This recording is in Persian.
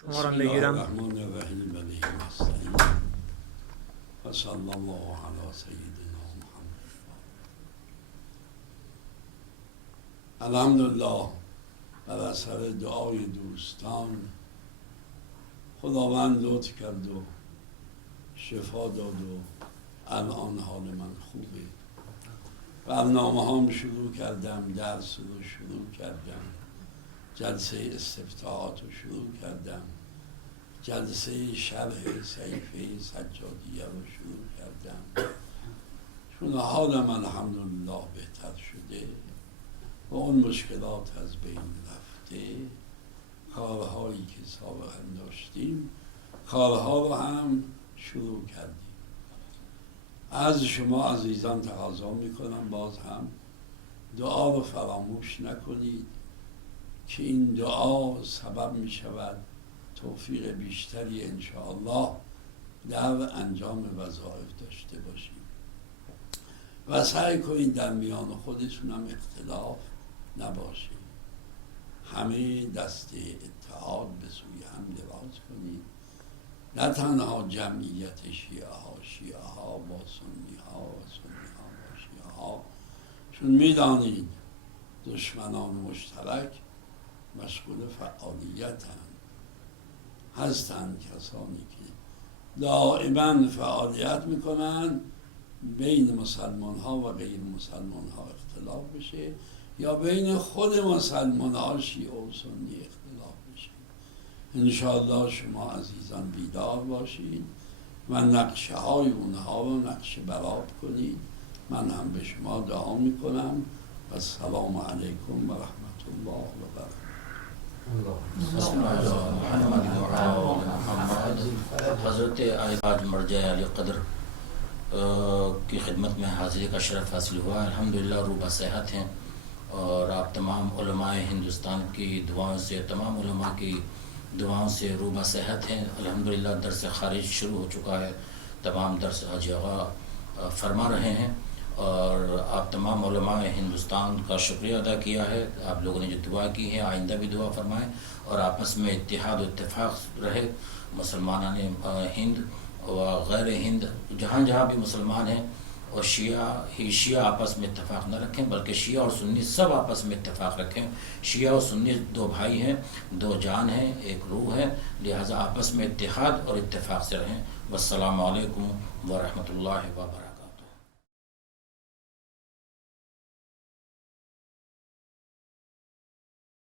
شما را میگیرم. الرحمن الرحیم و به نستعین و صلی الله علی سیدنا محمد. الحمدلله بر اثر دعای دوستان خداوند لطف کرد و شفا داد و الان حال من خوبه. برنامه هم شروع کردم، درس رو شروع کردم، جلسه استفتاحات رو شروع کردم، جلسه شرح صحیفه سجادیه رو شروع کردم. چون حالم الحمدلله بهتر شده و اون مشکلات از بین رفته، کارهایی که سابقا داشتیم کارها رو هم شروع کردیم. از شما عزیزان تقاضا میکنم باز هم دعا رو فراموش نکنید که این دعا سبب می شود توفیق بیشتری انشاءالله در انجام وظایف داشته باشیم. و سعی کنید در میان خودتون هم اختلاف نباشه، همه دست اتحاد به سوی هم دراز کنید، نه تنها جمعیت شیعه ها با سنی ها و سنی ها با شیعه ها، چون میدانید دشمنان مشترک مشغول فعالیت هستند کسانی که دائما فعالیت میکنن بین مسلمان ها و غیر مسلمان ها اختلاف بشه یا بین خود مسلمان ها شیعه و سنی اختلاف بشه. انشاءالله شما عزیزان بیدار باشید و نقشه های اونها رو نقشه براب کنید. من هم به شما دعا میکنم و السلام علیکم و رحمت الله و برکاته. حضرت آج مرجع علی قدر کی خدمت میں حاضری کا شرف حاصل ہوا ہے. الحمدللہ روبہ صحت ہیں اور آپ تمام علماء ہندوستان کی دعاؤں سے، تمام علماء کی دعاؤں سے روبہ صحت ہیں. الحمدللہ درس خارج شروع ہو چکا ہے، تمام درس حاجی آغا فرما رہے ہیں اور آپ تمام علماء ہندوستان کا شکریہ ادا کیا ہے. آپ لوگوں نے جو دعا کی ہے آئندہ بھی دعا فرمائیں اور آپس میں اتحاد و اتفاق رہے. مسلمان ہند و غیر ہند جہاں جہاں بھی مسلمان ہیں اور شیعہ آپس میں اتفاق نہ رکھیں بلکہ شیعہ اور سنی سب آپس میں اتفاق رکھیں. شیعہ اور سنی دو بھائی ہیں، دو جان ہیں، ایک روح ہے، لہٰذا آپس میں اتحاد اور اتفاق سے رہیں. والسلام علیکم ورحمۃ اللہ وبرکاتہ.